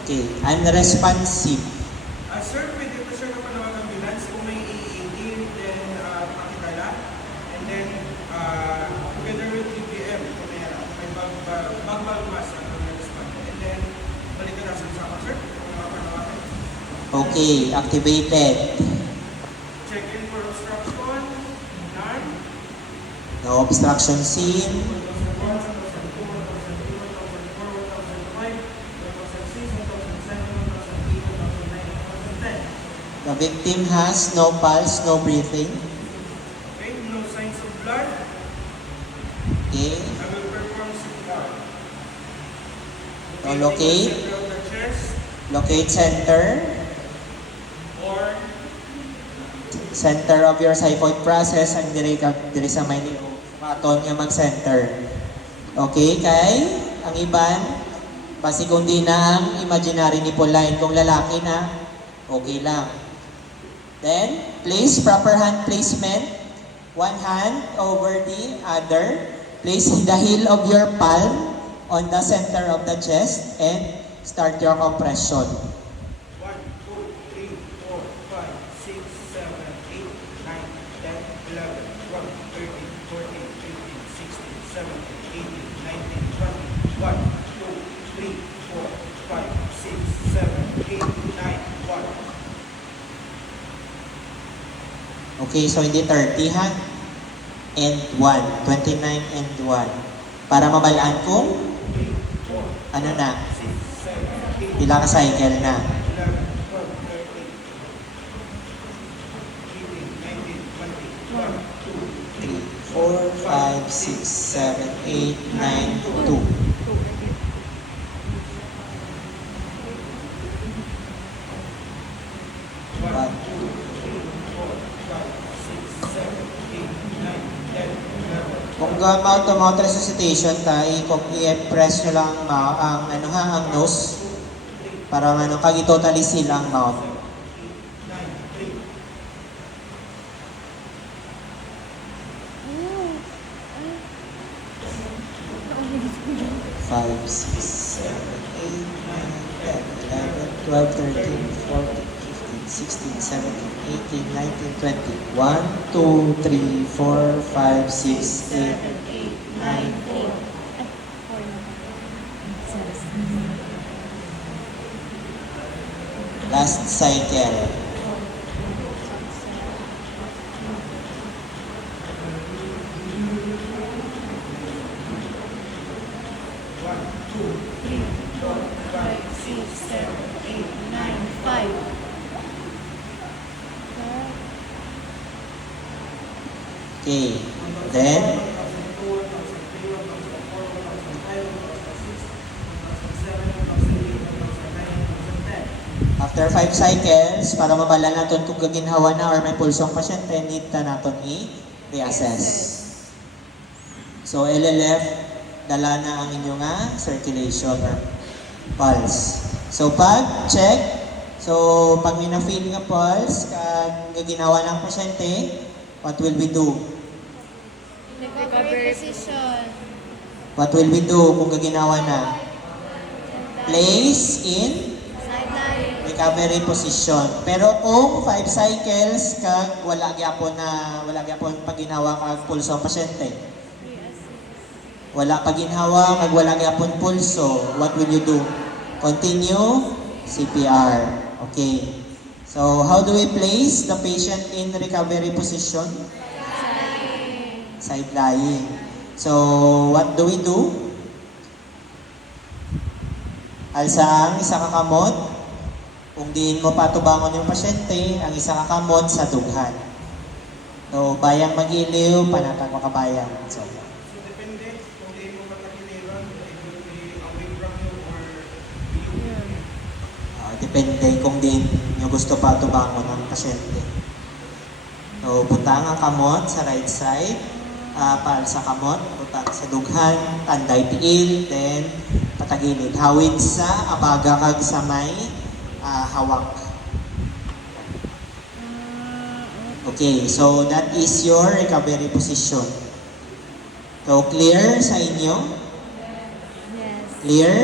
Okay, unresponsive. Sir, pwede po sir kapag naman ambulance, kung may EED, then pakitala. And then, together with DPM, kung may bagmas ang respond. And then, balikan na sa sir, kung mapanawakan. Okay, activated. Check in for obstruction, none. No obstruction seen. 2001, 2002, 2004, 2005, 2006, 2007, 2008, 2009, 2010. The victim has no pulse, no breathing. Okay, no signs of blood. Okay, I will perform CPR. now locate. Center of the chest Locate center. or Center of your xiphoid process ang diri sa may niyo. Maton nga mag-center. Okay, kay ang iban basi kung di na ang imaginary nipple line kung lalaki na okay lang. Then, place proper hand placement. One hand over the other. Place the heel of your palm on the center of the chest and start your compression. 1, 2, 3, 4, 5, 6, 7, 8, 9, 10, 11, 12, 13, 14, 15, 16, 17, 18, 19, 20. 1, 2, 3, 4, 5, 6, 7, 8, 9, 1. Okay, so hindi 30 ha? And 1. 29 and 1. Para mabalaan kung ano na? Ilang cycle na? 11, 12, 13, 18, 19, 20, 1, 2, 3, 4, 5, 6, 7, 8, 9, 2. 1, 2, 3, 4, 5, 6, 7, 8, 9, 10, 11. Kung mouth-to-mouth resuscitation tayo, kung i-press nyo lang ang nose para kagi totally seal ang mouth. 5, 6, 7, 8, 9, 10, 11, 12, 13, 14, 15, 16, 17, 18, 19, 20. 1, 2, 3, 4, 5, 6, 8, 9, 4. Last cycle. Okay, then after 5 cycles, para mabala natin kung gaginhawa na or may pulsong pasyente, need na natin i-reassess. So, LLF, dala na ang inyong circulation or pulse. So, pag check, so pag may na-feel nga pulse, kag gaginawa ng pasyente, what will we do? Recovery position. What will we do kung gaginawa na? Place in Sideline. recovery position. Pero kung 5 cycles kag wala gyapon pagginhawa kag pulso ang pasyente. Wala pagginhawa kag wala gyapon pulso, what will you do? Continue CPR. Okay. So, how do we place the patient in recovery position? Side lying. So, what do we do? Alsa ang isa ka kamot. Kung diin mo patubangon yung pasyente, ang isa ka kamot sa dughan. So, bayang mag-iliw, panatag mo kabayan. So, depende kung di mo matakiliran, it will be away from you or you. depende kung diin nyo gusto patubangon ng pasyente. So, butang ang kamot sa right side. Para sa kamot, butang sa dughan, tanday tiil, then patagilid. Hawid sa abaga kag sa may hawak. Okay, so that is your recovery position. So, clear sa inyo? Yes. Clear?